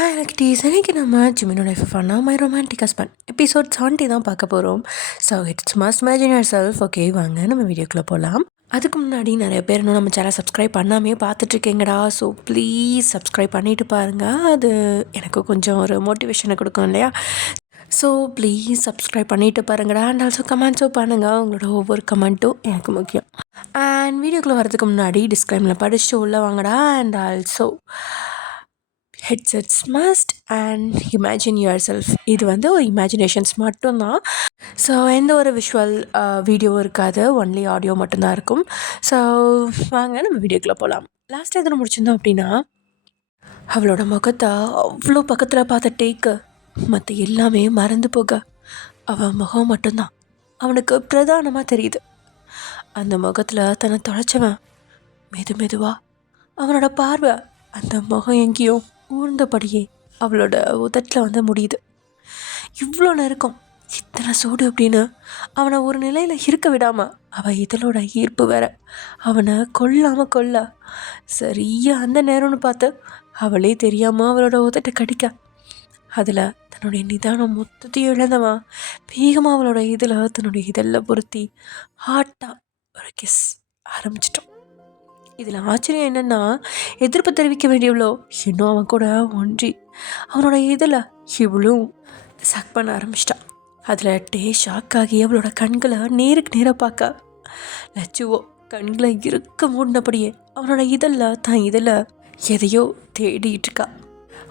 Hi லக்டீஸ், இன்றைக்கி நம்ம ஜிமினோட ஃபன்னா மை ரொமான்டிக் ஹஸ்பண்ட் எபிசோட் 70 தான் பார்க்க போகிறோம். So it's must imagine your self. Okay, வாங்க நம்ம வீடியோக்குள்ளே போகலாம். அதுக்கு முன்னாடி நிறைய பேர் இன்னும் நம்ம சேனல் சப்ஸ்கிரைப் பண்ணாமே பார்த்துட்ருக்கீங்கடா. ஸோ ப்ளீஸ் சப்ஸ்கிரைப் பண்ணிவிட்டு பாருங்கள். அது எனக்கு கொஞ்சம் ஒரு மோட்டிவேஷனை கொடுக்கும் இல்லையா? ஸோ ப்ளீஸ் சப்ஸ்கிரைப் பண்ணிவிட்டு பாருங்கடா. அண்ட் ஆல்சோ கமெண்ட்ஸும் பண்ணுங்கள். உங்களோட ஒவ்வொரு கமெண்ட்டும் எனக்கு முக்கியம். அண்ட் வீடியோக்குள்ளே வரதுக்கு முன்னாடி டிஸ்க்ளைமரில் படிச்சுட்டு உள்ளே வாங்கடா. And also headsets must and imagine your self. இது ஒரு இமேஜினேஷன்ஸ் மட்டும்தான். ஸோ எந்த ஒரு விஷுவல் வீடியோவும் இருக்காது, ஒன்லி ஆடியோ மட்டும்தான் இருக்கும். ஸோ வாங்க நம்ம வீடியோக்குள்ளே போகலாம். லாஸ்ட் எதில் முடிச்சிருந்தோம் அப்படின்னா, அவளோட முகத்தை அவ்வளோ பக்கத்தில் பார்த்த டேக்கு மற்ற எல்லாமே மறந்து போக அவன் முகம் மட்டும்தான் அவனுக்கு பிரதானமாக தெரியுது. அந்த முகத்தில் தன்னை தொலைச்சவன் மெதுவாக அவனோட பார்வை அந்த முகம் எங்கேயோ ஊர்ந்தபடியே அவளோட உதட்டில் முடியுது. இவ்வளோ நெருக்கம், இத்தனை சூடு அப்படின்னு அவனை ஒரு நிலையில் இருக்க விடாமல் அவள் இதழோட ஈர்ப்பு வேற அவனை கொல்ல சரியாக அந்த நேரம்னு பார்த்து அவளே தெரியாமல் அவளோட உதட்டை கடிக்க அதில் தன்னுடைய நிதானம் மொத்தத்தையும் இழந்தவன் வேகமாக அவளோட இதில் தன்னுடைய இதழில் பொருத்தி ஹாட்டாக ஒரு கிஸ் ஆரம்பிச்சிட்டோம். இதில் ஆச்சரியம் என்னென்னா, எதிர்ப்பு தெரிவிக்க வேண்டியவளோ இன்னும் அவன் கூட ஒன்றி அவனோட இதில் இவ்வளோ சக் பண்ண ஆரம்பிச்சிட்டான். அதில் ஷாக் ஆகி அவளோட கண்களை நேருக்கு நேராக பார்க்க லட்சுவோ கண்களை இருக்க மூடினபடியே அவனோட இதழில் தான் இதில் எதையோ தேடிட்டு இருக்கா.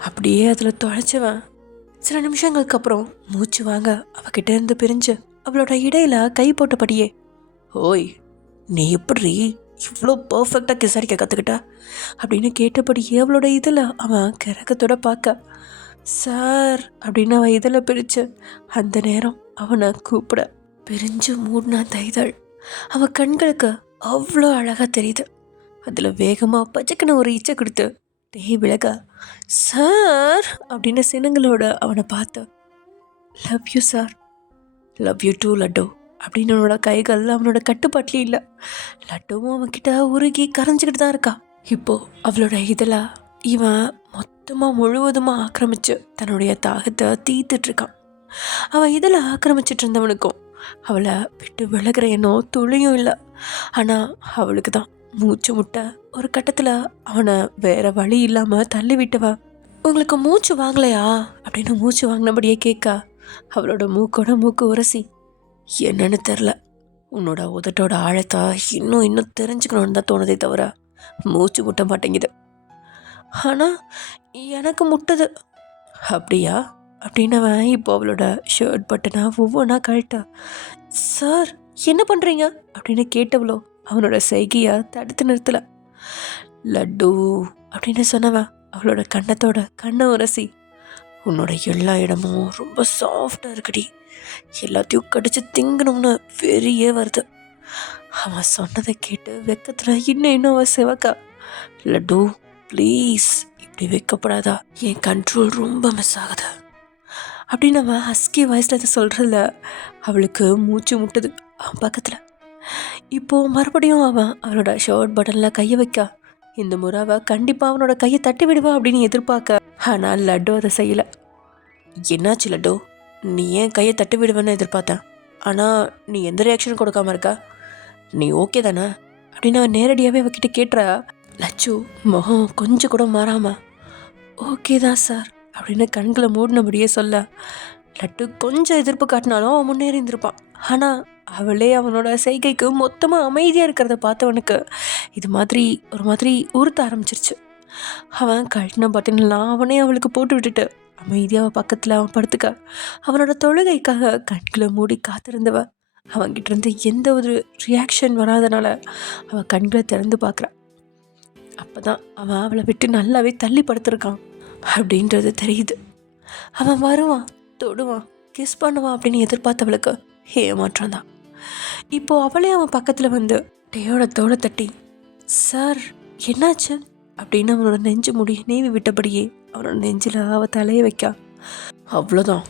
அப்படியே அதில் தொலைச்சவன் சில நிமிஷங்களுக்கு அப்புறம் மூச்சு வாங்க அவகிட்ட இருந்து பிரிஞ்சு அவளோட இடையில கை போட்டபடியே, ஓய் நீ எப்படி இவ்வளோ பர்ஃபெக்டாக கிஸ் அடிக்க கற்றுக்கிட்டா அப்படின்னு கேட்டபடியே அவளோட இதில் அவன் கிறக்கத்தோட பார்க்க, சார் அப்படின்னு அவன் இதில் பிரித்து அந்த நேரம் அவனை கூப்பிட பிரிஞ்சு மூடினா தைதழ் அவன் கண்களுக்கு அவ்வளோ அழகாக தெரியுது. அதில் வேகமாக பச்சைக்குன்னு ஒரு இச்சை கொடுத்து விலக, சார் அப்படின்னு சினங்களோட அவனை பார்த்து, love you sir, love you too Laddu அப்படின்னு அவனோட கைகள் அவனோட கட்டுப்பாட்டிலே இல்லை. லட்டுவும் அவன்கிட்ட உருகி கரைஞ்சிக்கிட்டு தான் இருக்கா. இப்போது அவளோட இதில் இவன் மொத்தமாக முழுவதுமாக ஆக்கிரமித்து தன்னுடைய தாகத்தை தீர்த்துட்ருக்கான். அவன் இதில் ஆக்கிரமிச்சிட்டு இருந்தவனுக்கும் அவளை விட்டு விலகிற எண்ணம் துளியும் இல்லை. ஆனால் அவளுக்கு தான் மூச்சு முட்டை ஒரு கட்டத்தில் அவனை வேற வழி இல்லாமல் தள்ளி விட்டுவா. உங்களுக்கு மூச்சு வாங்கலையா அப்படின்னு மூச்சு வாங்கினபடியே கேட்க அவளோட மூக்கு உரசி, என்னன்னு தெரில, உன்னோட உதட்டோட ஆழத்தை இன்னும் தெரிஞ்சுக்கணுன்னு தான் தோணுதே தவிர மூச்சு முட்ட மாட்டேங்குது. ஆனால் எனக்கு முட்டுது. அப்படியா அப்படின்னவன் இப்போ அவளோட ஷர்ட் பட்டனா ஒவ்வொன்றா கழட்டா, சார் என்ன பண்ணுறீங்க அப்படின்னு கேட்டவளோ அவனோட செய்கையை தடுத்து நிறுத்தலை. லட்டு அப்படின்னு சொன்னவன் அவளோட கண்ணை உரசி, உன்னோட எல்லா இடமும் ரொம்ப சாஃப்டாக இருக்குடி, எல்லாத்தையும் கடிச்சு திங்கணும்னு வெறியே வருது. அவன் சொன்னதை கேட்டு வெக்கத்தில் இன்னும் அவன் சிவக்கா, லட்டு ப்ளீஸ் இப்படி வைக்கப்படாதா, என் கண்ட்ரோல் ரொம்ப மிஸ் ஆகுது அப்படின்னு அவன் ஹஸ்கி வாய்ஸில் அதை சொல்கிறதில்ல அவளுக்கு மூச்சு முட்டுது அவன் பக்கத்தில். இப்போது மறுபடியும் அவனோட ஷர்ட் பட்டனில் கையை வைக்க, இந்த முறை அவள் கண்டிப்பாக அவனோட கையை தட்டி விடுவா அப்படின்னு எதிர்பார்க்க, ஆனால் லட்டு அதை செய்யலை. என்னாச்சு லட்டு, நீ ஏன் கையை தட்டி விடுவேன்னு எதிர்பார்த்தேன், ஆனால் நீ எந்த ரியாக்ஷனும் கொடுக்காம இருக்கா, நீ ஓகே தானே அப்படின்னு அவன் நேரடியாகவே அவகிட்ட கேட்டுறா. லட்சு முகம் கொஞ்சம் கூட மாறாம ஓகே தான் சார் அப்படின்னு கண்களை மூடினபடியே சொல்ல, லட்டு கொஞ்சம் எதிர்ப்பு காட்டினாலும் அவன் முன்னேறி இருந்திருப்பான். ஆனால் அவளே அவனோட செய்கைக்கு மொத்தமாக அமைதியாக இருக்கிறத பார்த்தவனுக்கு இது ஒரு மாதிரி உறுத்த ஆரம்பிச்சிருச்சு. அவன் கழட்டின பட்டன்லாம் அவனே அவளுக்கு போட்டு விட்டுட்டு அமைதியாக அவன் பக்கத்தில் அவன் படுத்துக்க அவனோட தொழுகைக்காக கண்களை மூடி காத்திருந்தவ அவன்கிட்ட இருந்து எந்த ஒரு ரியாக்ஷன் வராதனால அவன் கண்களை திறந்து பார்க்குறான். அப்போ தான் அவன் அவளை விட்டு நல்லாவே தள்ளி படுத்துருக்கான் அப்படின்றது தெரியுது. அவன் வருவான், தொடுவான், கிஸ் பண்ணுவான் அப்படின்னு எதிர்பார்த்தவளுக்கு ஏமாற்றம் தான். இப்போது அவளே அவன் பக்கத்தில் டேயோட தோளை தட்டி, சார் என்னாச்சு அப்படின்னு அவனோட நெஞ்சு முடி நேவி விட்டபடியே அவனோட நெஞ்சில் அவள் தலையை வைக்க, அவ்வளோதான்,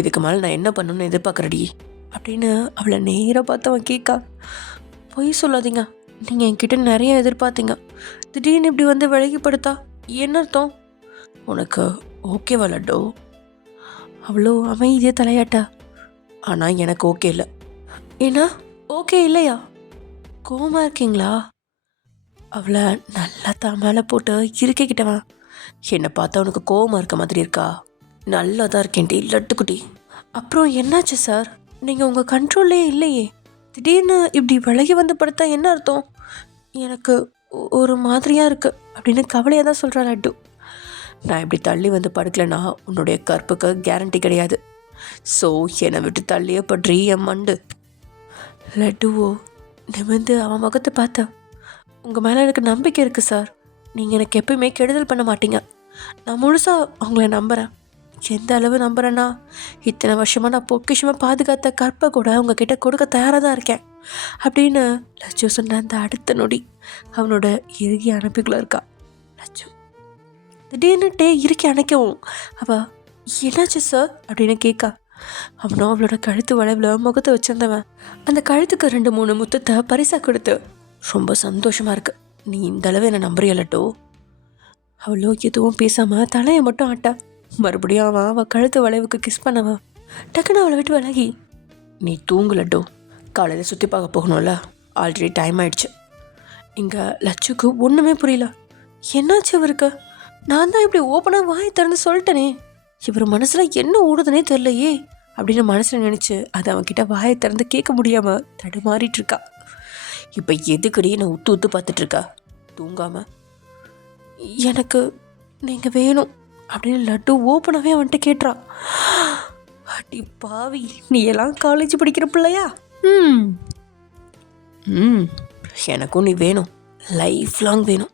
இதுக்கு மேலே நான் என்ன பண்ணணும்னு எதிர்பார்க்குறடி அப்படின்னு அவளை நேராக பார்த்து அவன் கேட்கா. பொய் சொல்லாதீங்க, நீங்கள் என்கிட்ட நிறைய எதிர்பார்த்தீங்க, திடீர்னு இப்படி விலகிப்படுத்தா என்ன அர்த்தம், உனக்கு ஓகேவா லட்டு? அவ்வளோ அமைதியாக தலையாட்டா. ஆனால் எனக்கு ஓகே இல்லை. ஏன்னா ஓகே இல்லையா? கோவமா இருக்கீங்களா? அவளை நல்லா தான் மேலே போட்டு இருக்கிக்கிட்டவன். என்னை பார்த்தா உனக்கு கோவமாக இருக்க மாதிரி இருக்கா? நல்லா தான் இருக்கேன்டி லட்டுக்குட்டி. அப்புறம் என்னாச்சு சார்? நீங்கள் உங்கள் கண்ட்ரோல்லே இல்லையே. திடீர்னு இப்படி விலகி வந்து படுத்தா என்ன அர்த்தம்? எனக்கு ஒரு மாதிரியாக இருக்குது அப்படின்னு கவலையாக தான் சொல்கிறா லட்டு. நான் இப்படி தள்ளி வந்து படுக்கலைன்னா உன்னுடைய கற்புக்கு கேரண்டி கிடையாது. ஸோ என்னை விட்டு தள்ளியே படுறீ என் மண்டு. லட்டுவோ நிமிர்ந்து அவன் முகத்தை பார்த்தேன். உங்கள் மேலே எனக்கு நம்பிக்கை இருக்குது சார். நீங்கள் எனக்கு எப்பயுமே கெடுதல் பண்ண மாட்டீங்க. நான் முழுசாக உங்களை நம்புகிறேன். எந்த அளவு நம்புகிறேன்னா, இத்தனை வருஷமாக நான் பொக்கிஷமாக பாதுகாத்த கற்பை கூட உங்ககிட்ட கொடுக்க தயாராக தான் இருக்கேன் அப்படின்னு லட்சு சொன்ன அந்த அடுத்த நொடி அவனோட இறுகி அனுப்பிக்குள்ளே இருக்கா லட்சு. திடீர்னுட்டே இறுக்கி அணைக்கவும் அவள் என்னாச்சு சார் அப்படின்னு கேட்கா. அவனும் அவளோட கழுத்து வளைவில் முகத்தை வச்சிருந்தவன் அந்த கழுத்துக்கு 2-3 முத்தத்தை பரிசாக கொடுத்து, ரொம்ப சந்தோஷமாக இருக்கு, நீ இந்த அளவு என்னை நம்புறிய லட்டு. அவ்வளோ எதுவும் பேசாமல் தலையை மட்டும் ஆட்டா. மறுபடியும் அவள் கழுத்து வளைவுக்கு கிஸ் பண்ணவன் டக்குன்னு அவளை விட்டு விலகி, நீ தூங்கு லட்டு, காலையில் சுற்றி பார்க்க போகணும்ல, ஆல்ரெடி டைம் ஆயிடுச்சு. இங்கே லட்சுக்கு ஒன்றுமே புரியல. என்னாச்சு இவருக்கு? நான் தான் இப்படி ஓப்பனாக வாய் திறந்து சொல்லிட்டேனே, இவர் மனசில் என்ன ஓடுதுனே தெரிலையே அப்படின்னு மனசில் நினச்சி அதை அவன்கிட்ட வாயை திறந்து கேட்க முடியாமல் தடுமாறிட்டு இருக்கா. இப்போ எதுக்கடி நான் உத்து பார்த்துட்ருக்கா தூங்காமல்? எனக்கு நீங்கள் வேணும் அப்படின்னு லட்டு ஓப்பனாகவே அவன்கிட்ட கேட்டுறா. அடி பாவி, நீ எல்லாம் காலேஜ் படிக்கிற பிள்ளையா? எனக்கும் நீ வேணும், லைஃப் லாங் வேணும்.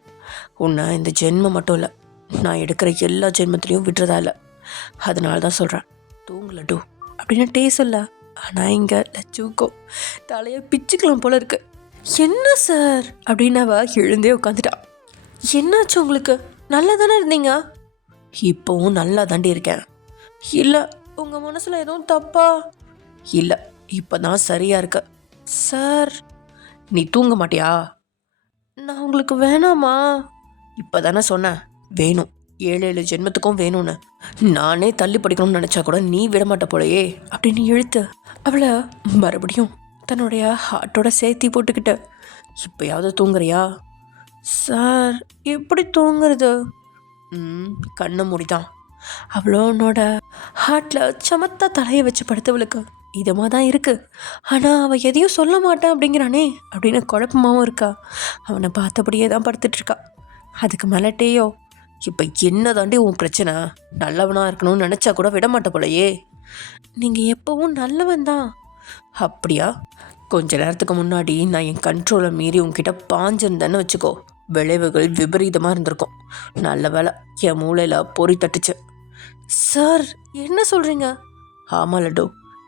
உன்னை இந்த ஜென்மம் மட்டும் இல்லை, நான் எடுக்கிற எல்லா ஜென்மத்திலையும் விட்டுறதா இல்லை. அதனால தான் சொல்கிறேன், தூங்கு லட்டு அப்படின்னு சொல்ல. ஆனால் இங்கே லட்சுக்கும் தலையை பிச்சுக்கலாம் போல இருக்கு. என்ன சார் அப்படின்னு அவ எழுந்தே உட்காந்துட்டான். என்னாச்சு உங்களுக்கு? நல்லா தானே இருந்தீங்க? இப்போவும் நல்லா தாண்டி இருக்கேன். இல்லை, உங்கள் மனசில் எதுவும் தப்பா? இல்லை, இப்போ தான் சரியாக இருக்க. சார், நீ தூங்க மாட்டியா? நான் உங்களுக்கு வேணாமா? இப்போ தானே சொன்னேன் வேணும், 7 ஜென்மத்துக்கும் வேணும்னு. நானே தள்ளி படிக்கணும்னு நினச்சா கூட நீ விடமாட்ட போலையே அப்படின்னு இழுத்து அவளை மறுபடியும் தன்னுடைய ஹார்ட்டோட சேர்த்தி போட்டுக்கிட்ட. இப்போயாவது தூங்குறியா? சார், எப்படி தூங்குறது? கண்ணை மூடிதான். அவ்வளோ உன்னோட ஹார்ட்டில் சமத்தா தலையை வச்சு படுத்தவளுக்கு இதமாக தான் இருக்குது. ஆனால் அவள் எதையும் சொல்ல மாட்டேன் அப்படிங்கிறானே அப்படின்னு குழப்பமாகவும் இருக்கா. அவனை பார்த்தபடியே தான் படுத்துட்ருக்கா. அதுக்கு மேலே டேயோ, இப்போ என்ன தாண்டி உன் பிரச்சனை? நல்லவனாக இருக்கணும்னு நினச்சா கூட விடமாட்ட போலையே. நீங்கள் எப்போவும் நல்லவன் தான். அப்படியா? கொஞ்ச நேரத்துக்கு முன்னாடி நான் என் கண்ட்ரோலை மீறி உங்ககிட்ட பாஞ்சிருந்தேன்னு வச்சுக்கோ, விளைவுகள் விபரீதமாக இருந்திருக்கும். நல்ல வேலை என் மூளையில் பொறி தட்டுச்சு. சார், என்ன சொல்கிறீங்க? ஆமாம் லட்டு,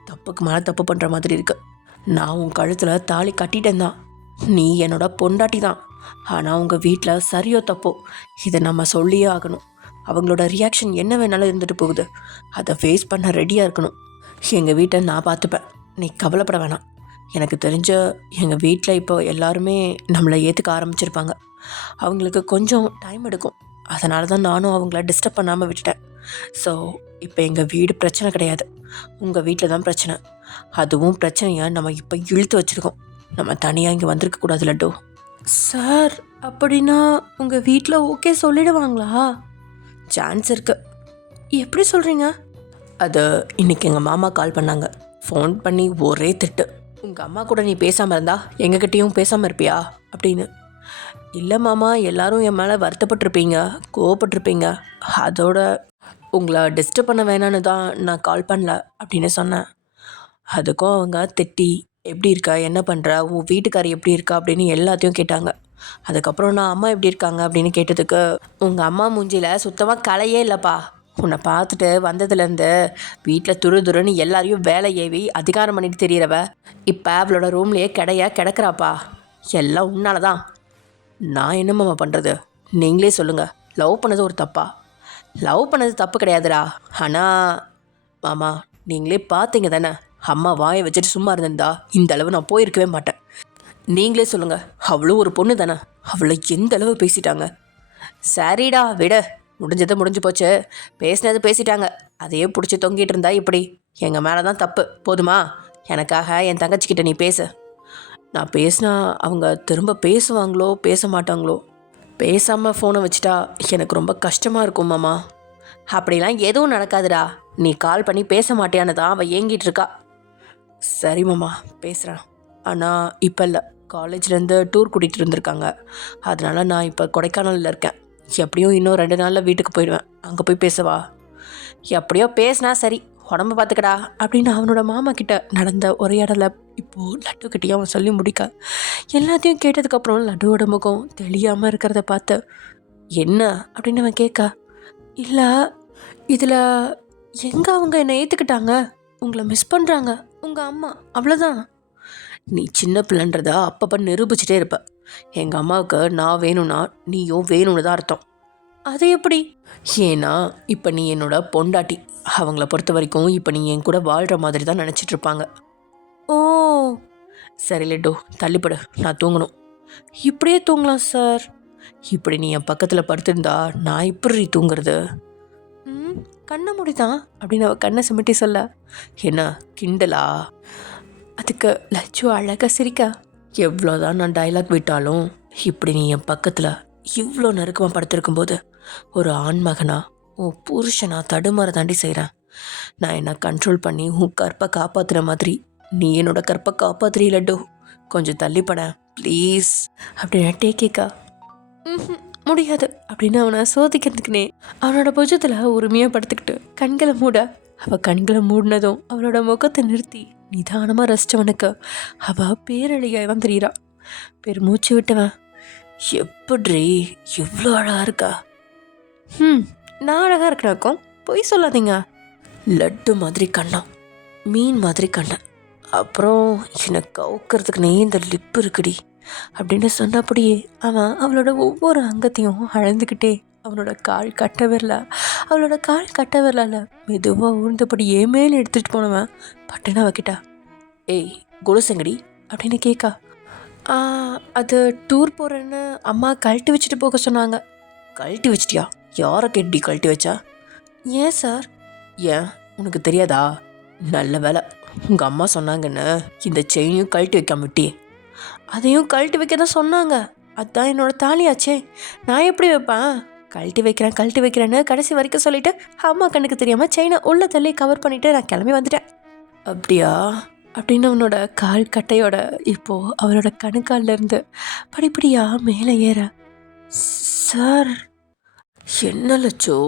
தப்புக்கு மேலே தப்பு பண்ணுற மாதிரி இருக்கு. நான் உன் கழுத்தில் தாலி கட்டிட்டேன் தான், நீ என்னோட பொண்டாட்டி தான். ஆனால் உங்கள் வீட்டில் சரியோ தப்போ இதை நம்ம சொல்லியே ஆகணும். அவங்களோட ரியாக்ஷன் என்ன வேணாலும் இருந்துட்டு போகுது, அதை ஃபேஸ் பண்ண ரெடியாக இருக்கணும். எங்கள் வீட்டை நான் பார்த்துப்பேன், நீ கவலைப்பட வேணாம். எனக்கு தெரிஞ்ச எங்கள் வீட்டில் இப்போ எல்லாருமே நம்மளை ஏற்றுக்க ஆரம்பிச்சிருப்பாங்க. அவங்களுக்கு கொஞ்சம் டைம் எடுக்கும். அதனால தான் நானும் அவங்கள டிஸ்டர்ப் பண்ணாமல் விட்டுட்டேன். ஸோ இப்போ எங்கள் வீடு பிரச்சனை கிடையாது, உங்கள் வீட்டில் தான் பிரச்சனை. அதுவும் பிரச்சனையை நம்ம இப்போ இழுத்து வச்சுருக்கோம். நம்ம தனியாக இங்கே வந்திருக்கக்கூடாது லட்டு. சார், அப்படின்னா உங்கள் வீட்டில் ஓகே சொல்லிடுவாங்களா? சான்ஸ் இருக்கு. எப்படி சொல்கிறீங்க? அது இன்னைக்கு எங்கள் மாமா கால் பண்ணாங்க. ஃபோன் பண்ணி ஒரே திட்டு. உங்கள் அம்மா கூட நீ பேசாமல் இருந்தா எங்ககிட்டையும் பேசாமல் இருப்பியா அப்படின்னு. இல்லை மாமா, எல்லாரும் என் மேலே வருத்தப்பட்டிருப்பீங்க, கோவப்பட்டிருப்பீங்க. அதோட உங்களை டிஸ்டர்ப் பண்ண வேணான்னு தான் நான் கால் பண்ணல அப்படின்னு சொன்னேன். அதுக்கும் அவங்க திட்டி, எப்படி இருக்கா, என்ன பண்ணுற, உன் வீட்டுக்காரி எப்படி இருக்கா அப்படின்னு எல்லாத்தையும் கேட்டாங்க. அதுக்கப்புறம் நான் அம்மா எப்படி இருக்காங்க அப்படின்னு கேட்டதுக்கு, உங்கள் அம்மா மூஞ்சியில் சுத்தமாக கலையே இல்லைப்பா. உன்னை பார்த்துட்டு வந்ததுலேருந்து வீட்டில் துருன்னு எல்லாரையும் வேலை ஏவி அதிகாரம் பண்ணிட்டு தெரியறவ இப்போ அவளோட ரூம்லேயே கிடக்குறாப்பா. எல்லாம் உன்னால தான். நான் என்ன மாமா பண்ணுறது? நீங்களே சொல்லுங்கள், லவ் பண்ணது ஒரு தப்பா? லவ் பண்ணது தப்பு கிடையாதுடா. ஆனால் மாமா, நீங்களே பார்த்தீங்க தானே, அம்மா வாயை வச்சுட்டு சும்மா இருந்திருந்தா இந்த அளவு நான் போயிருக்கவே மாட்டேன். நீங்களே சொல்லுங்கள், அவளும் ஒரு பொண்ணு தானே, அவளை எந்த அளவு பேசிட்டாங்க. சரிடா விட, முடிஞ்சது முடிஞ்சு போச்சு, பேசினது பேசிட்டாங்க, அதையே பிடிச்சி தொங்கிட்டு இருந்தா இப்படி? எங்கள் மேலே தான் தப்பு, போதுமா? எனக்காக என் தங்கச்சிக்கிட்ட நீ பேசு. நான் பேசினா அவங்க திரும்ப பேசுவாங்களோ பேச மாட்டாங்களோ? பேசாமல் ஃபோனை வச்சுட்டா எனக்கு ரொம்ப கஷ்டமாக இருக்கும் மாமா. அப்படிலாம் எதுவும் நடக்காதுடா, நீ கால் பண்ணி பேச மாட்டியான்னு தான் அவள் ஏங்கிட்டு இருக்கா. சரி மாமா, பேசுகிறேன். ஆனால் இப்போ இல்லை, காலேஜ்லேருந்து டூர் கூட்டிகிட்டு இருந்திருக்காங்க. அதனால் நான் இப்போ கொடைக்கானலில் இருக்கேன். எப்படியும் இன்னும் 2 நாளில் வீட்டுக்கு போயிடுவேன். அங்கே போய் பேசவா? எப்படியோ பேசினா சரி, உடம்பு பார்த்துக்கடா அப்படின்னு அவனோட மாமா கிட்ட நடந்த உரையாடலை இப்போது லட்டு கிட்டேயும் அவன் சொல்லி முடிக்க, எல்லாத்தையும் கேட்டதுக்கப்புறம் லட்டுவோட முகம் தெளியாமல் இருக்கிறத பார்த்து, என்ன அப்படின்னு அவன் கேட்க, இல்லை இதில் எங்கே அவங்க என்னை ஏற்றுக்கிட்டாங்க, உங்களை மிஸ் பண்ணுறாங்க உங்கள் அம்மா, அவ்வளோதான். நீ சின்ன பிள்ளைன்றத அப்பப்போ நிரூபிச்சிட்டே இருப்ப. எங்கள் அம்மாவுக்கு நான் வேணும்னா நீயும் வேணும்னு தான் அர்த்தம். அது எப்படி? ஏன்னா இப்போ நீ என்னோட பொண்டாட்டி. அவங்கள பொறுத்த வரைக்கும் இப்போ நீ என் கூட வாழ்கிற மாதிரி தான் நினச்சிட்டு இருப்பாங்க. ஓ சரி லட்டு, தள்ளிப்படு, நான் தூங்கணும். இப்படியே தூங்கலாம் சார். இப்படி நீ என் பக்கத்தில் படுத்திருந்தா நான் இப்படி தூங்குறது? கண்ணை முடிதான் அப்படின்னு அவள் கண்ணை சிமிட்டி சொல்ல, என்ன கிண்டலா? அதுக்கு லட்சு அழகாக சிரிக்கா, எவ்வளோதான் நான் டைலாக் விட்டாலும் இப்படி நீ என் பக்கத்தில் இவ்வளோ நெருக்கமாக படுத்திருக்கும்போது ஒரு ஆண்மகனா உன் புருஷனா தடுமாற தாண்டி செய்கிறேன். நான் என்னை கண்ட்ரோல் பண்ணி உன் கற்பை காப்பாற்றுற மாதிரி நீ என்னோட கற்பை காப்பாற்றுறீ லட்டு. கொஞ்சம் தள்ளிப்பட ப்ளீஸ் அப்படின்னு டேக்கேக்கா. முடியாது அப்படின்னு அவனை சோதிக்கிறதுக்குனே அவனோட புஜத்தில் உரிமையாக படுத்துக்கிட்டு கண்களை மூட, அவள் கண்களை மூடினதும் அவளோட முகத்தை நிறுத்தி நிதானமாக ரசித்தவனுக்கு அவள் பேரழியாய் வந்துடுறா. பெருமூச்சு விட்டவன், எப்படி எவ்வளோ அழகாக இருக்கா? நான் அழகாக இருக்கிறாக்கும், பொய் சொல்லாதீங்க. லட்டு மாதிரி கண்ணம், மீன் மாதிரி கண்ணன், அப்புறம் என்னை கவுக்கிறதுக்குனே இந்த லிப்பு இருக்குடி அப்படின்னு சொன்னபடியே அவன் அவளோட ஒவ்வொரு அங்கத்தையும் அழந்துக்கிட்டே அவளோட கால் கட்ட வரல மெதுவாக ஊர்ந்தபடியே மேலே எடுத்துகிட்டு போனவன் பட்டுன்னு அவகிட்ட, ஏய் குலசங்கடி அப்படின்னு கேட்கா. அது டூர் போகிறேன்னு அம்மா கழட்டி வச்சுட்டு போக சொன்னாங்க. கழட்டி வச்சிட்டியா? யாரை கேட்டி கழட்டி வச்சா? ஏன் சார்? ஏன் உனக்கு தெரியாதா? நல்ல வேலை உங்கள் அம்மா சொன்னாங்கன்னு இந்த செயினையும் கழட்டி வைக்காம விட்டி. அதையும் கழட்டி வைக்க தான் சொன்னாங்க, அதுதான் என்னோட தாலியாச்சே, நான் எப்படி வைப்பேன்? கழட்டி வைக்கிறேன்னு கடைசி வரைக்கும் சொல்லிவிட்டு அம்மா கண்ணுக்கு தெரியாமல் செயினை உள்ள தள்ளி கவர் பண்ணிவிட்டு நான் கிளம்பி வந்துட்டேன். அப்படியா அப்படின்னு அவனோட கால் கட்டையோட இப்போது அவளோட கணுக்காலிலேருந்து படிப்படியாக மேலே ஏற, சார் என்ன லட்சோ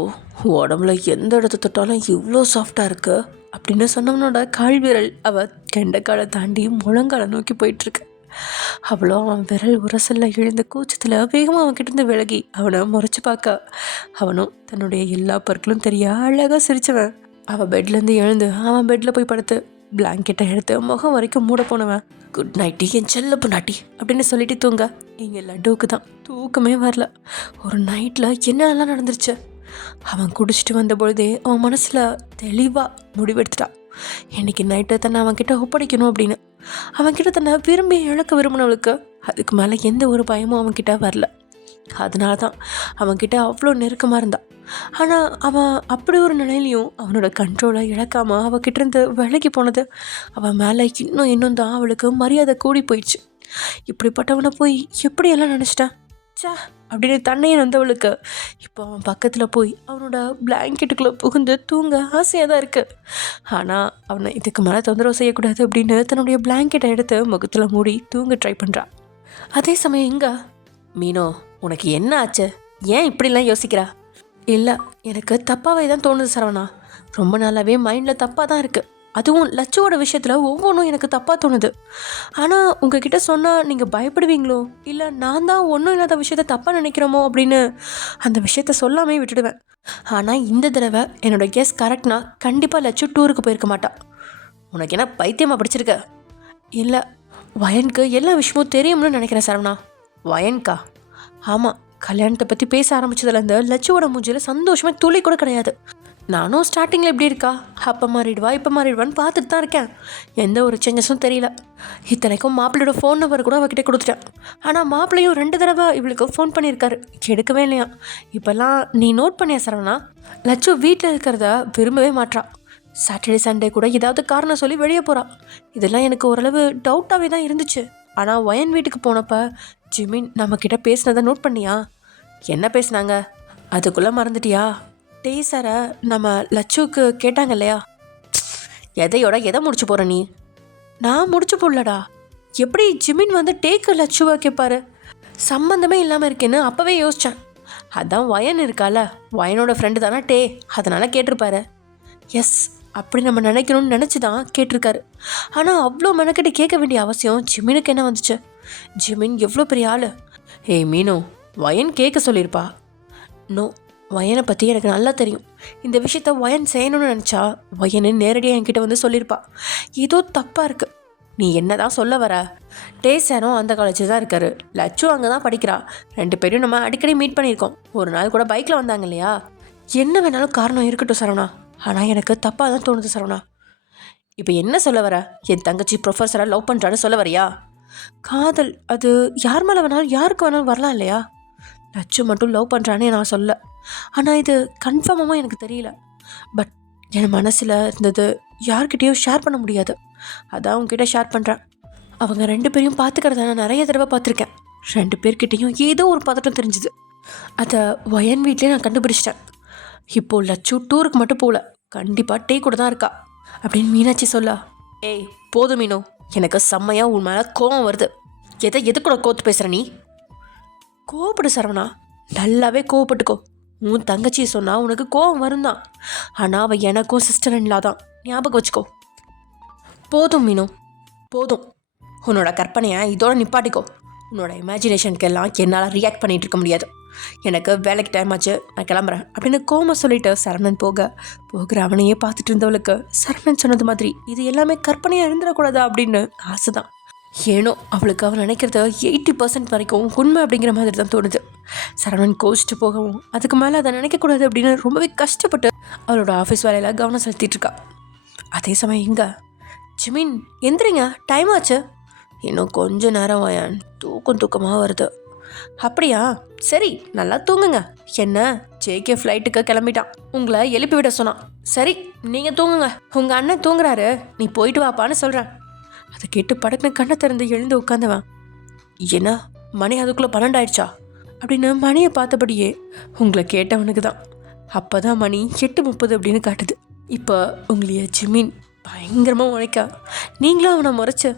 உடம்புல எந்த இடத்த தொட்டாலும் இவ்வளோ சாஃப்டாக இருக்கு அப்படின்னு சொன்னவனோட கால் விரல் அவள் கெண்டைக்காலை தாண்டி முழங்காலை நோக்கி போயிட்டுருக்கு. அவ்வளோ அவன் விரல் உரசலில் எழுந்த கூச்சத்தில் வேகமாக அவன்கிட்டருந்து விலகி அவனை முறைச்சி பார்க்க, அவனும் தன்னுடைய எல்லா பொருட்களும் தெரிய அழகாக சிரிச்சவன் அவள் பெட்லேருந்து எழுந்து அவன் பெட்டில் போய் படுத்து பிளாங்கெட்டை எடுத்து முகம் வரைக்கும் மூட போனவன், குட் நைட்டி என் செல்ல பொண்டாட்டி அப்படின்னு சொல்லிட்டு தூங்க. இங்கே லட்டுவுக்கு தான் தூக்கமே வரல. ஒரு நைட்டில் என்னென்னலாம் நடந்துருச்சு. அவன் குடிச்சிட்டு வந்த பொழுதே அவன் மனசில் தெளிவாக முடிவெடுத்துட்டான், இன்னைக்கு நைட்டை தன்னை அவன்கிட்ட ஒப்படைக்கணும் அப்படின்னு. அவன்கிட்ட தன்னை விரும்பி இழக்க விரும்பினவளுக்கு அதுக்கு மேலே எந்த ஒரு பயமும் அவன்கிட்ட வரல. அதனால தான் அவன்கிட்ட அவ்வளோ நெருக்கமாக இருந்தான். ஆனால் அவன் அப்படி ஒரு நிலையிலையும் அவனோட கண்ட்ரோலை இழக்காமல் அவகிட்டேருந்து விலகி போனது அவன் மேலே இன்னும் தான் அவளுக்கு மரியாதை கூடி போயிடுச்சு. இப்படிப்பட்டவனை போய் எப்படியெல்லாம் நினச்சிட்டான் சா அப்படின்னு தன்னையே வந்தவளுக்கு இப்போ அவன் பக்கத்தில் போய் அவனோட பிளாங்கெட்டுக்குள்ளே புகுந்து தூங்க ஆசையாக தான் இருக்குது. ஆனால் அவனை இதுக்கு மேலே தொந்தரவு செய்யக்கூடாது அப்படின்னு தன்னுடைய பிளாங்கெட்டை எடுத்து முகத்தில் மூடி தூங்க ட்ரை பண்ணுறான். அதே சமயம் எங்க மீனோ, உனக்கு என்ன ஆச்சு? ஏன் இப்படிலாம் யோசிக்கிறா? இல்லை, எனக்கு தப்பாகவே தான் தோணுது சரவணா. ரொம்ப நாளாகவே மைண்டில் தப்பாக தான் இருக்குது. அதுவும் லட்சுவோட விஷயத்தில் ஒவ்வொன்றும் எனக்கு தப்பாக தோணுது. ஆனால் உங்ககிட்ட சொன்னால் நீங்கள் பயப்படுவீங்களோ, இல்லை நான் தான் ஒன்றும் இல்லாத விஷயத்த தப்பாக நினைக்கிறோமோ அப்படின்னு அந்த விஷயத்த சொல்லாமே விட்டுடுவேன். ஆனால் இந்த தடவை என்னோடய கெஸ் கரெக்ட்னா கண்டிப்பாக லட்சு டூருக்கு போயிருக்க மாட்டான். உனக்கு என்ன பைத்தியமாக படிச்சிருக்க? இல்லை, வயனுக்கு எல்லா விஷயமும் தெரியும்னு நினைக்கிறேன் சரவணா. வயன்கா? ஆமாம், கல்யாணத்தை பற்றி பேச ஆரம்பிச்சதுலேருந்து லட்சுவோட மூஞ்சியில் சந்தோஷமே துளி கூட கிடையாது. நானும் ஸ்டார்டிங்கில் எப்படி இருக்கா, அப்போ மாறிடுவா இப்போ மாறிடுவான்னு பார்த்துட்டு தான் இருக்கேன். எந்த ஒரு சேஞ்சஸும் தெரியல. இத்தனைக்கும் மாப்பிள்ளையோட ஃபோன் நம்பர் கூட அவகிட்ட கொடுத்துட்டேன். ஆனால் மாப்பிள்ளையும் 2 தடவை இவளுக்கு ஃபோன் பண்ணியிருக்காரு, எடுக்கவே இல்லையா. இப்போல்லாம் நீ நோட் பண்ணிய சரவணா, லட்சு வீட்டில் இருக்கிறத விரும்பவே மாட்றா. சாட்டர்டே சண்டே கூட ஏதாவது காரணம் சொல்லி வெளியே போகிறா. இதெல்லாம் எனக்கு ஓரளவு டவுட்டாகவே தான் இருந்துச்சு. ஆனால் ஒயன் வீட்டுக்கு போனப்போ ஜிமின் நம்மக்கிட்ட பேசினதை நோட் பண்ணியா? என்ன பேசுனாங்க அதுக்குள்ளே மறந்துட்டியா? டேய் சாரை நம்ம லட்சுவுக்கு கேட்டாங்க இல்லையா? எதையோட எதை முடிச்சு போகிற நீ? நான் முடிச்சு போடலடா. எப்படி ஜிமின் வந்து டேக்கு லட்சுவை கேட்பாரு? சம்மந்தமே இல்லாமல் இருக்கேன்னு அப்போவே யோசித்தேன். அதான் வயன் இருக்கால, வயனோட ஃப்ரெண்டு தானே டே, அதனால் கேட்டிருப்பாரு. எஸ், அப்படி நம்ம நினைக்கணும்னு நினச்சி தான் கேட்டிருக்காரு. ஆனால் அவ்வளோ மெனக்கிட்ட கேட்க வேண்டிய அவசியம் ஜிமினுக்கு என்ன வந்துச்சு? ஜிமின் எவ்வளோ பெரிய ஆள். ஏய் மீனு, வயன் கேட்க சொல்லியிருப்பா. நோ, வயனை பற்றி எனக்கு நல்லா தெரியும். இந்த விஷயத்த வயன் செய்யணும்னு நினச்சா வயனு நேரடியாக என்கிட்ட வந்து சொல்லியிருப்பா. ஏதோ தப்பாக இருக்குது. நீ என்ன தான் சொல்ல வர? டேசாரும் அந்த காலேஜில் தான் இருக்காரு, லட்சு அங்கே தான் படிக்கிறா. 2 பேரும் நம்ம அடிக்கடி மீட் பண்ணியிருக்கோம். ஒரு நாள் கூட பைக்கில் வந்தாங்க இல்லையா? என்ன வேணாலும் காரணம் இருக்கட்டும் சரவணா, ஆனால் எனக்கு தப்பாக தான் தோணுது சரவணா. இப்போ என்ன சொல்ல வர? என் தங்கச்சி ப்ரொஃபஸராக லவ் பண்ணுறான்னு சொல்ல வரியா? காதல் அது யார் மேலே வேணாலும் யாருக்கு வேணாலும் வரலாம் இல்லையா? லட்சு மட்டும் லவ் பண்ணுறான்னு நான் சொல்ல. ஆனால் இது கன்ஃபார்மாக எனக்கு தெரியல. பட் என் மனசில் இருந்தது யார்கிட்டையும் ஷேர் பண்ண முடியாது. அதான் உங்ககிட்ட ஷேர் பண்ணுறேன். அவங்க 2 பேரையும் பார்த்துக்கிறத நான் நிறைய தடவை பார்த்துருக்கேன். 2 பேர்கிட்டையும் ஏதோ ஒரு பதட்டம் தெரிஞ்சுது. அதை வயன் வீட்லேயே நான் கண்டுபிடிச்சிட்டேன். இப்போது லட்சு டூருக்கு மட்டும் போகல, கண்டிப்பாக டே கூட தான் இருக்கா அப்படின்னு மீனாட்சி சொல்ல. ஏய் போதும் மீனோ, எனக்கு செம்மையாக உன் மேலே கோவம் வருது. எது கூட கோத்து பேசுகிற நீ? கோவப்படு சரவணா, நல்லாவே கோவப்பட்டுக்கோ. உன் தங்கச்சியை சொன்னால் உனக்கு கோவம் வரும் தான். ஆனால் அவள் எனக்கும் சிஸ்டர் இன்லா தான், ஞாபகம் வச்சுக்கோ. போதும் மீனு, போதும். உன்னோட கற்பனையை இதோட நிப்பாட்டிக்கோ. உன்னோட இமேஜினேஷனுக்கெல்லாம் என்னால் ரியாக்ட் பண்ணிகிட்டு இருக்க முடியாது. எனக்கு வேலைக்கு டைம் ஆச்சு, நான் கிளம்புறேன் அப்படின்னு கோமா சொல்லிட்டு சரவணன் போகிற அவனையே பார்த்துட்டு இருந்தவளுக்கு சரவணன் சொன்னது மாதிரி இது எல்லாமே கற்பனையாக இருந்துடக்கூடாதா அப்படின்னு ஆசை தான். ஏனோ அவளுக்கு அவள் நினைக்கிறது 80% வரைக்கும் உண்மை அப்படிங்கிற மாதிரி தான் தோணுது. சரவணன் கோச்சிட்டு போகவும் அதுக்கு மேலே அதை நினைக்கக்கூடாது அப்படின்னு ரொம்பவே கஷ்டப்பட்டு அவளோட ஆஃபீஸ் வேலையில் கவனம் செலுத்திட்டு இருக்கா. அதே சமயம் இங்கே ஜிமின், எந்திரிங்க, டைம் ஆச்சு. இன்னும் கொஞ்ச நேரம் வயன், தூக்கமாக வருது. அப்படியா, சரி நல்லா தூங்குங்க. என்ன, ஜேகே ஃப்ளைட்டுக்கு கிளம்பிட்டான், உங்களை எழுப்பி விட சொன்னான். சரி நீங்கள் தூங்குங்க, உங்கள் அண்ணன் தூங்குறாரு, நீ போயிட்டு வாப்பான்னு சொல்கிறேன். அதை கேட்டு படக்குன்னு கண்ணை திறந்து எழுந்து உட்காந்தவன், என்ன மணி அதுக்குள்ளே 12 ஆயிடுச்சா அப்படின்னு மணியை பார்த்தபடியே உங்களை கேட்டவனுக்கு தான் அப்போ தான் மணி 8:30 அப்படின்னு காட்டுது. இப்போ உங்களைய ஜிமின் பயங்கரமாக முறைக்கா. நீங்களும் அவனை முறைச்சு,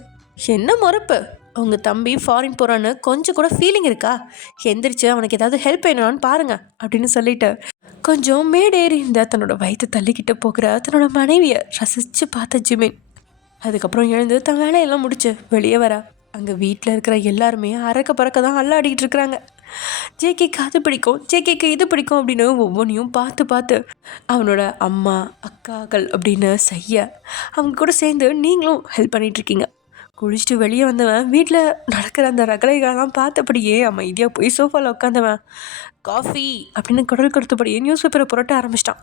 என்ன முறைப்பு? உங்கள் தம்பி ஃபாரின் போகிறான்னு கொஞ்சம் கூட ஃபீலிங் இருக்கா? எந்திரிச்சு அவனுக்கு ஏதாவது ஹெல்ப் வேணும்னு பாருங்க அப்படின்னு சொல்லிட்டு கொஞ்சம் மேடேறி இருந்த தன்னோட வயிற்று தள்ளிக்கிட்டு போகிற தன்னோட மனைவியை ரசித்து பார்த்த ஜிமின் அதுக்கப்புறம் எழுந்து தன் வேலையெல்லாம் முடிச்சு வெளியே வர. அங்கே வீட்டில் இருக்கிற எல்லாருமே அறக்க பறக்க தான் அல்லாடிக்கிட்டு இருக்கிறாங்க. ஜேகேக்கு அது பிடிக்கும், ஜேகேக்கு இது பிடிக்கும் அப்படின்னு ஒவ்வொன்றையும் பார்த்து அவனோட அம்மா அக்காக்கள் அப்படின்னு செய்ய அவங்க கூட சேர்ந்து நீங்களும் ஹெல்ப் பண்ணிகிட்ருக்கீங்க. குளிச்சுட்டு வெளியே வந்தவன் வீட்டில் நடக்கிற அந்த ரகலைகளெல்லாம் பார்த்தபடியே அமைதியாக போய் சோஃபாவில் உட்காந்தவன் காஃபி அப்படின்னு குரல் கொடுத்தபடியே நியூஸ் பேப்பரை புரட்ட ஆரம்பிச்சிட்டான்.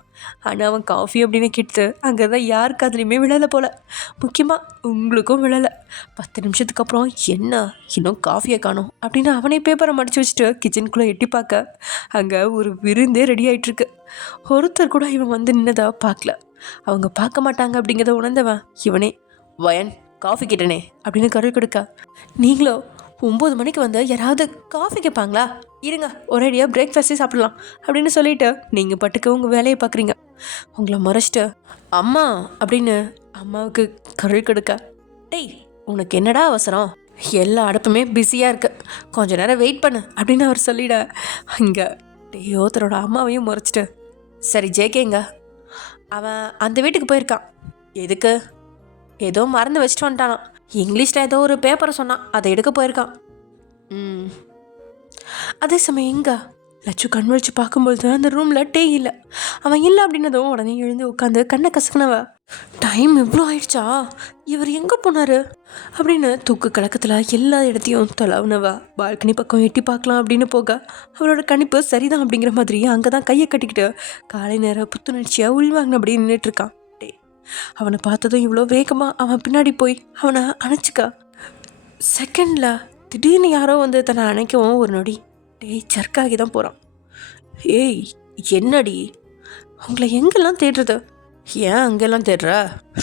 ஆனால் அவன் காஃபி அப்படின்னு கேட்டு அங்கே தான் யாருக்கு அதுலேயுமே விழலை போல், முக்கியமாக உங்களுக்கும் விழலை. 10 நிமிஷத்துக்கு அப்புறம் என்ன இன்னும் காஃபியை காணும் அப்படின்னு அவனே பேப்பரை மடித்து வச்சுட்டு கிச்சனுக்குள்ளே எட்டி பார்க்க அங்கே ஒரு விருந்தே ரெடி ஆகிட்டுருக்கு. ஒருத்தர் கூட இவன் வந்து நின்னதா பார்க்கல. அவங்க பார்க்க மாட்டாங்க அப்படிங்கிறத உணர்ந்தவன் இவனே, வயன் காஃபி கேட்டனே அப்படின்னு குரல் கொடுக்க, நீங்களோ 9 மணிக்கு வந்து யாராவது காஃபி கேட்பாங்களா? இருங்க ஒரேடியாக பிரேக்ஃபாஸ்ட்டே சாப்பிடலாம் அப்படின்னு சொல்லிட்டு நீங்கள் பட்டுக்கு உங்கள் வேலையை பார்க்குறீங்க. உங்களை மறைச்சிட்டு அம்மா அப்படின்னு அம்மாவுக்கு குரல் கொடுக்க, டேய் உனக்கு என்னடா அவசரம்? எல்லா அடுப்புமே பிஸியாக இருக்குது, கொஞ்ச நேரம் வெயிட் பண்ணு அப்படின்னு அவர் சொல்லிட அங்கே டேயோ தன்னோட அம்மாவையும் மறைச்சிட்டு, சரி ஜேகேங்க, அவன் அந்த வீட்டுக்கு போயிருக்கான். எதுக்கு? ஏதோ மறந்து வச்சுட்டு வந்துட்டானான். இங்கிலீஷில் ஏதோ ஒரு பேப்பரை சொன்னான், அதை எடுக்க போயிருக்கான். அதே சமயம் இங்கே லட்சு கண் வச்சு பார்க்கும்பொழுது அந்த ரூமில் டே இல்லை. அவன் இல்லை அப்படின்னதும் உடனே எழுந்து உட்காந்து கண்ணை கசக்குனவ. டைம் எவ்வளோ ஆயிடுச்சா, இவர் எங்கே போனார் அப்படின்னு தூக்கு கலக்கத்தில் எல்லா இடத்தையும் தொலைவுனவா பால்கனி பக்கம் எட்டி பார்க்கலாம் அப்படின்னு போக அவளோட கணிப்பு சரிதான் அப்படிங்கிற மாதிரி அங்கே தான் கையை கட்டிக்கிட்டு காலை நேரம் புத்துணர்ச்சியாக உள்வாங்க அப்படி நின்றுட்டுருக்கான். டே அவனை பார்த்ததும் இவ்வளோ வேகமாக அவன் பின்னாடி போய் அவனை அணைச்சிக்கா. செகண்டில் திடீர்னு யாரோ வந்து தன்னை அணைக்கவும் ஒரு நொடி டேய் சர்க்காகி தான் போகிறான். ஏய் என்னடி, உங்களை எங்கெல்லாம் தேடுறது? ஏன் அங்கெல்லாம் தேடுற?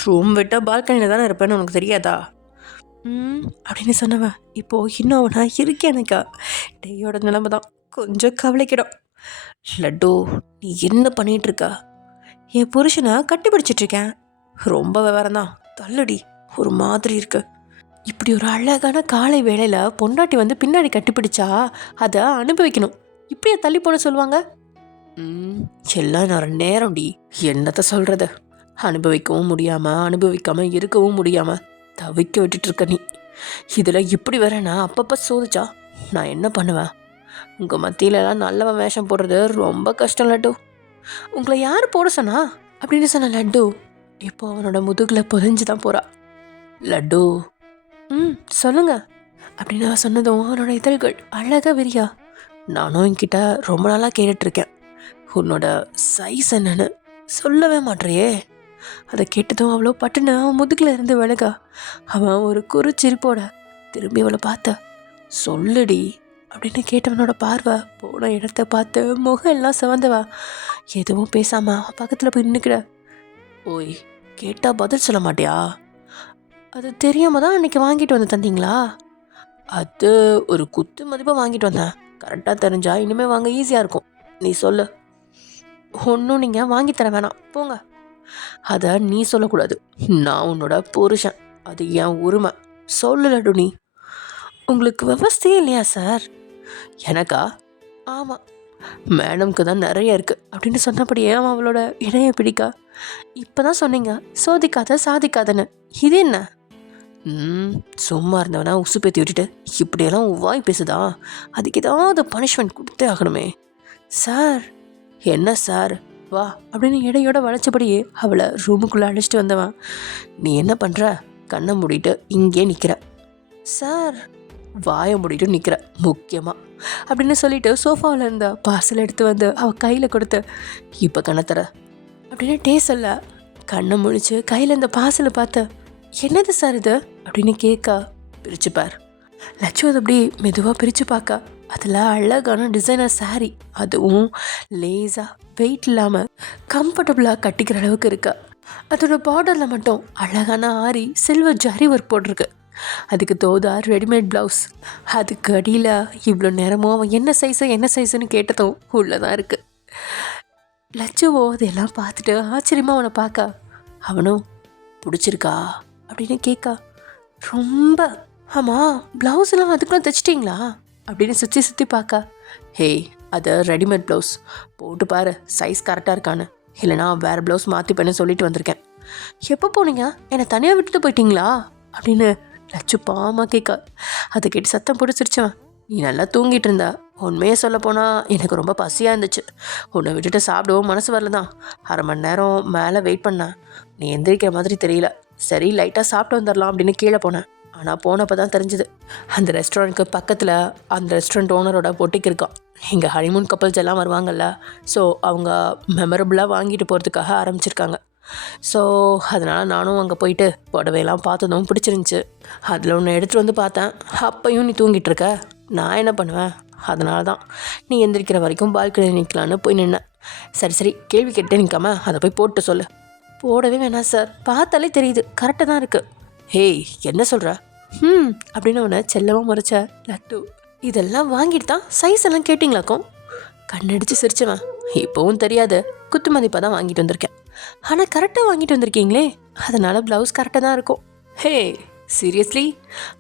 ரூம் விட்டால் பால்கனியில் தானே இருப்பேன்னு உனக்கு தெரியாதா? அப்படின்னு சொன்னவன் இப்போது இன்னும் அவனா இருக்கேன் எனக்கா. டேயோட நிலைமை தான் கொஞ்சம் கவலைக்கிடும். லட்டு நீ என்ன பண்ணிகிட்ருக்கா? என் புருஷனை கட்டி பிடிச்சிட்ருக்கேன். ரொம்ப விவரம் தான், தள்ளுடி, ஒரு மாதிரி இருக்கு. இப்படி ஒரு அழகான காலை வேளையில் பொண்டாட்டி வந்து பின்னாடி கட்டிப்பிடிச்சா அதை அனுபவிக்கணும். இப்படியே தள்ளி போட சொல்லுவாங்க? எல்லாம் நான் நேரம்டி, என்னத்தை சொல்கிறது. அனுபவிக்கவும் முடியாமல் அனுபவிக்காமல் இருக்கவும் முடியாமல் தவிக்க விட்டுட்டுருக்க நீ. இதில் இப்படி வரேன்னா அப்பப்போ சோதிச்சா நான் என்ன பண்ணுவேன்? உங்கள் மத்தியிலலாம் நல்லவன் வேஷம் போடுறது ரொம்ப கஷ்டம் லட்டு. உங்களை யார் போட சொன்னா அப்படின்னு சொன்ன லட்டு இப்போ அவனோட முதுகில் புதைஞ்சு தான் போகிறா. லட்டு சொல்லுங்க அப்படின்னு அவன் சொன்னதும் அவனோட இதழ்கள் அழகாக விரியா. நானும் என்கிட்ட ரொம்ப நாளாக கேட்டுட்ருக்கேன், உன்னோட சைஸ் என்னன்னு சொல்லவே மாட்டேறியே. அதை கேட்டதும் அவ்வளோ பட்டுன்னு அவன் முதுகில் இருந்து விலகா. அவன் ஒரு சிரிப்போட திரும்பி அவளை பார்த்த. சொல்லுடி அப்படின்னு கேட்டவனோட பார்வை போன இடத்த பார்த்து முகம் எல்லாம் சிவந்தவா எதுவும் பேசாம அவன் பக்கத்தில் போய் நின்றுக்கிற. ஓய் கேட்டால் பதில் சொல்ல மாட்டியா? அது தெரியாமல் தான் அன்றைக்கி வாங்கிட்டு வந்து தந்தீங்களா? அது ஒரு குத்து மதிப்பாக வாங்கிட்டு வந்தேன். கரெக்டாக தெரிஞ்சா இனிமேல் வாங்க ஈஸியாக இருக்கும். நீ சொல்லு. ஒன்றும் நீங்கள் வாங்கி தர வேணாம், போங்க. அதை நீ சொல்லக்கூடாது, நான் உன்னோட புருஷன், அது என் உரிமை. சொல்லு லட்டு. நீ உங்களுக்கு விவசாயே இல்லையா சார்? எனக்கா? ஆமாம், மேடம்க்கு தான் நிறைய இருக்குது அப்படின்னு சொன்னபடியே அவன் அவளோட இடையை பிடிக்கா. இப்போ தான் சொன்னீங்க சோதிக்காத சாதிக்காதன்னு, இது என்ன? சும்மா இருந்தவனா உசு பேத்தி விட்டுட்டு இப்படியெல்லாம் வாய் பேசுதா? அதுக்கு ஏதாவது பனிஷ்மெண்ட் கொடுத்தே ஆகணுமே. சார். என்ன சார்? வா அப்படின்னு இடையோட வளைச்சபடியே அவளை ரூமுக்குள்ளே அழைச்சிட்டு வந்தவன், நீ என்ன பண்ணுற? கண்ணை மூடிட்டு இங்கே நிற்கிற. சார். வாயை மூடிட்டு நிற்கிற முக்கியமாக அப்படின்னு சொல்லிட்டு சோஃபாவில் இருந்த பார்சல் எடுத்து வந்து அவள் கையில் கொடுத்து, இப்போ கண்ணை தர அப்படின்னு டேஸ்ட் கண்ணை முழிச்சு கையில் இந்த பார்சலை பார்த்து, என்னது சார் இது அப்படின்னு கேட்கா. பிரிச்சுப்பார். லட்சு அது அப்படி மெதுவாக பிரித்து பார்க்க அதில் அழகான டிசைனர் சாரீ, அதுவும் லேஸாக வெயிட் இல்லாமல் கம்ஃபர்டபுளாக கட்டிக்கிற அளவுக்கு இருக்கா. அதோட பார்டரில் மட்டும் அழகான ஆரி சில்வர் ஜரி ஒர்க் போட்டிருக்கு. அதுக்கு தோதார் ரெடிமேட் ப்ளவுஸ். அதுக்கு அடியில் இவ்வளோ நேரமும் அவன் என்ன சைஸுன்னு கேட்டதும் உள்ளதான் இருக்குது. லட்சுவோ அதெல்லாம் பார்த்துட்டு ஆச்சரியமாக அவனை பார்க்க, அவனும் பிடிச்சிருக்கா அப்படின்னு கேட்கா. ரொம்ப. ஆமாம், ப்ளவுஸ்லாம் அதுக்குள்ளே தைச்சிட்டிங்களா அப்படின்னு சுற்றி பார்க்க. ஹேய், அது ரெடிமேட் ப்ளவுஸ், போட்டு பாரு சைஸ் கரெக்டாக இருக்கான்னு, இல்லைனா வேறு ப்ளவுஸ் மாற்றிப்பேன்னு சொல்லிட்டு வந்திருக்கேன். எப்போ போனீங்க? என்னை தனியாக விட்டுட்டு போயிட்டீங்களா அப்படின்னு லட்சு பாமா கேட்க. அதை கேட்டு சத்தம் பிடிச்சிருச்சவன், நீ நல்லா தூங்கிட்டு இருந்த. உண்மையே சொல்ல போனால் எனக்கு ரொம்ப பசியாக இருந்துச்சு. உன்னை விட்டுட்டு சாப்பிடவும் மனசு வரல தான். அரை மணி நேரம் மேலே வெயிட் பண்ணேன். நீ எந்திரிக்கிற மாதிரி தெரியல. சரி லைட்டாக சாப்பிட்டு வந்துடலாம் அப்படின்னு கீழே போனேன். ஆனால் போனப்போ தான் தெரிஞ்சுது, அந்த ரெஸ்டாரண்ட்டுக்கு பக்கத்தில் அந்த ரெஸ்டாரண்ட் ஓனரோட பொட்டிக் இருக்கான். இங்கே ஹனிமூன் கப்பல்ஸ் எல்லாம் வருவாங்கல்ல, ஸோ அவங்க மெமரபுளாக வாங்கிட்டு போகிறதுக்காக ஆரம்பிச்சிருக்காங்க. ஸோ அதனால் நானும் அங்கே போயிட்டு புடவையெல்லாம் பார்த்ததும் பிடிச்சிருந்துச்சி. அதில் ஒன்று எடுத்துகிட்டு வந்து பார்த்தேன். அப்பையும் நீ தூங்கிட்டு இருக்க, நான் என்ன பண்ணுவேன்? அதனால தான் நீ எந்திரிக்கிற வரைக்கும் பால்கனி நிற்கலான்னு போய் நின்னேன். சரி கேள்வி கேட்டே நிற்காம அதை போய் போட்டு சொல்லு. போடவே வேணாம் சார், பார்த்தாலே தெரியுது கரெக்டாக தான் இருக்குது. ஹேய், என்ன சொல்கிற? அப்படின்னு அவனை செல்லமாக முறைச்ச லட்டு. இதெல்லாம் வாங்கிட்டு தான் சைஸ் எல்லாம் கேட்டிங்களாக்கும். கண்ணடிச்சு சிரிச்சவன், இப்போவும் தெரியாது, குத்து மதிப்பாக தான் வாங்கிட்டு வந்திருக்கேன். ஆனால் கரெக்டாக வாங்கிட்டு வந்திருக்கீங்களே, அதனால் ப்ளவுஸ் கரெக்டாக தான் இருக்கும். ஹே சீரியஸ்லி?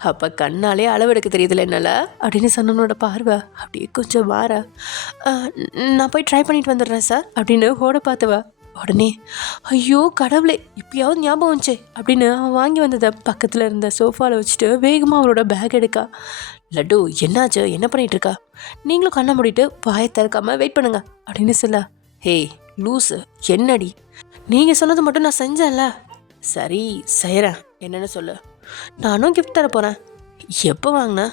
அப்போ கண்ணாலே அளவெடுக்க தெரியுதுல்ல என்னால் அப்படின்னு சொன்னவனோட பார்வை அப்படியே கொஞ்சம் மாற. நான் போய் ட்ரை பண்ணிட்டு வந்துடுறேன் சார் அப்படின்னு ஓட பார்த்தவ. உடனே ஐயோ கடவுளே, இப்பயாவது ஞாபகம் வந்துச்சே அப்படின்னு அவன் வாங்கி வந்ததை பக்கத்தில் இருந்த சோஃபாவில் வச்சுட்டு வேகமாக அவளோட பேக் எடுக்கா. லட்டு என்னாச்சு, என்ன பண்ணிகிட்டு இருக்கா? நீங்களும் கண்ணை மூடிட்டு வாயை திறக்காம வெயிட் பண்ணுங்க அப்படின்னு சொல்ல, ஹே லூஸு, என்னடி நீங்கள் சொன்னது மட்டும் நான் செஞ்சேன்ல. சரி செய்கிறேன், என்னென்னு சொல்லு. நானும் கிஃப்ட் தர போகிறேன். எப்போ வாங்கினேன்?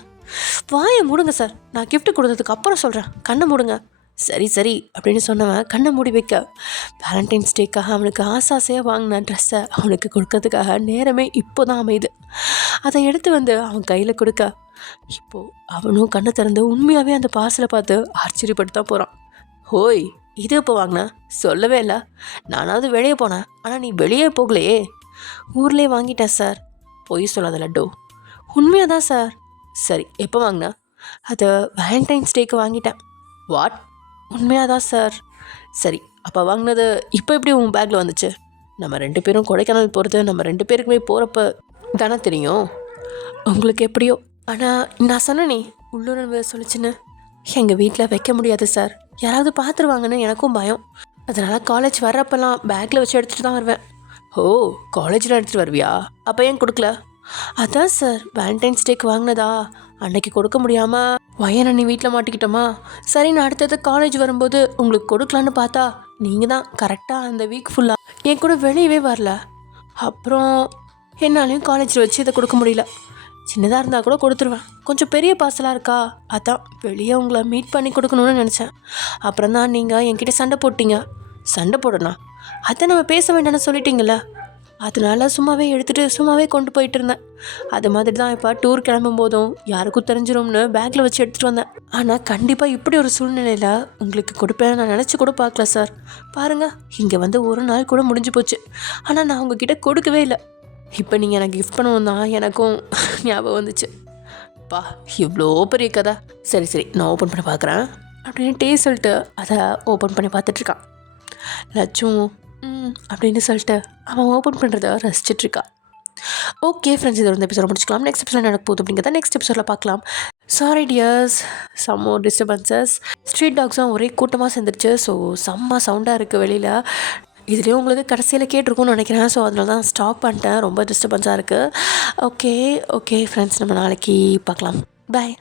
வாயை மூடுங்க சார், நான் கிஃப்ட் கொடுத்ததுக்கு அப்புறம் சொல்கிறேன், கண்ணை மூடுங்க. சரி சரி அப்படின்னு சொன்னவன் கண்ணை மூடி வைக்க, வேலண்டைன்ஸ் டேக்காக அவனுக்கு ஆசாசையாக வாங்கின ட்ரெஸ்ஸை அவனுக்கு கொடுக்கறதுக்காக நேரமே இப்போ தான் அமையுது. அதை எடுத்து வந்து அவன் கையில் கொடுக்க, இப்போது அவனும் கண்ணை திறந்து உண்மையாகவே அந்த பார்சலை பார்த்து ஆச்சரியப்பட்டு தான் போகிறான். ஹோய், இது எப்போ வாங்கினேன்? சொல்லவே இல்லை. நானாவது வெளியே போனேன், ஆனால் நீ வெளியே போகலையே. ஊர்லேயே வாங்கிட்டேன் சார். பொய் சொல்லாத லட்டு, உண்மையாக தான் சார். சரி எப்போ வாங்கினேன்? அது வேலண்டைன்ஸ் டேக்கு வாங்கிட்டேன். வாட்? உண்மையாக தான் சார். சரி அப்போ வாங்கினது இப்போ எப்படி உங்கள் பேக்கில் வந்துச்சு? நம்ம 2 பேரும் கொடைக்கானல் போகிறது நம்ம 2 பேருக்குமே போகிறப்ப தானே தெரியும். உங்களுக்கு எப்படியோ, ஆனால் நான் சொன்னேனே உள்ளுணர்வு சொல்லிச்சுன்னு. எங்கள் வீட்டில் வைக்க முடியாது சார், யாராவது பார்த்துருவாங்கன்னு எனக்கும் பயம். அதனால் காலேஜ் வர்றப்பெல்லாம் பேக்கில் வச்சு எடுத்துகிட்டு தான் வருவேன். ஓ, காலேஜில் எடுத்துகிட்டு வருவியா? அப்போ ஏன் கொடுக்கல? அதான் சார், வேலண்டைன்ஸ் டேக்கு வாங்கினதா அன்னைக்கு கொடுக்க முடியாமல் வயனை நீ வீட்டில் மாட்டிக்கிட்டோமா. சரி நான் அடுத்தது காலேஜ் வரும்போது உங்களுக்கு கொடுக்கலான்னு பார்த்தா நீங்கள் தான் கரெக்டாக அந்த வீக் ஃபுல்லாக என் கூட வெளியவே வரல. அப்புறம் என்னாலையும் காலேஜில் வச்சு இதை கொடுக்க முடியல. சின்னதாக இருந்தால் கூட கொடுத்துருவேன், கொஞ்சம் பெரிய பார்சலாக இருக்கா, அதான் வெளியே உங்களை மீட் பண்ணி கொடுக்கணும்னு நினச்சேன். அப்புறம் தான் நீங்கள் என்கிட்ட சண்டை போட்டிங்க. சண்டை போடணும், அதை நம்ம பேச வேண்டாம்னு சொல்லிட்டீங்கள, அதனால சும்மாவே எடுத்துகிட்டு சும்மாவே கொண்டு போயிட்டு இருந்தேன். அது மாதிரி தான் இப்போ டூர் கிளம்பும் போதும் யாருக்கும் தெரிஞ்சிரும்னு பேக்கில் வச்சு எடுத்துகிட்டு வந்தேன். ஆனால் கண்டிப்பாக இப்படி ஒரு சூழ்நிலையில் உங்களுக்கு கொடுப்பேன் நான் நினச்சி கூட பார்க்கல சார். பாருங்கள், இங்கே வந்து ஒரு நாள் கூட முடிஞ்சு போச்சு, ஆனால் நான் உங்ககிட்ட கொடுக்கவே இல்லை. இப்போ நீங்கள் எனக்கு கிஃப்ட் பண்ணணும் தான் எனக்கும் ஞாபகம் வந்துச்சு. பா, இவ்வளோ பெரிய கதை. சரி சரி நான் ஓப்பன் பண்ணி பார்க்குறேன் அப்படின்ட்டே சொல்லிட்டு அதை ஓப்பன் பண்ணி பார்த்துட்ருக்கான். லட்சும் அப்படின்னு சொல்லிட்டு அவன் ஓப்பன் பண்ணுறத ரசிச்சிட்ருக்கா. ஓகே ஃப்ரெண்ட்ஸ், இது வந்து எபிசோட முடிச்சுக்கலாம். நெக்ஸ்ட் எபிசோட் நடக்க போகுது அப்படிங்கிறத நெக்ஸ்ட் எபிசோடில் பார்க்கலாம். Sorry dears, some more disturbances. Street டாக்ஸும் ஒரே கூட்டமாக சேர்ந்துருச்சு. ஸோ செம்ம சவுண்டாக இருக்குது வெளியில். இதுலேயும் உங்களுக்கு கடைசியில் கேட்டிருக்கும்னு நினைக்கிறேன். ஸோ அதனால தான் ஸ்டாப் பண்ணிட்டேன், ரொம்ப டிஸ்டர்பன்ஸாக இருக்குது. ஓகே ஃப்ரெண்ட்ஸ், நம்ம நாளைக்கு பார்க்கலாம். பாய்.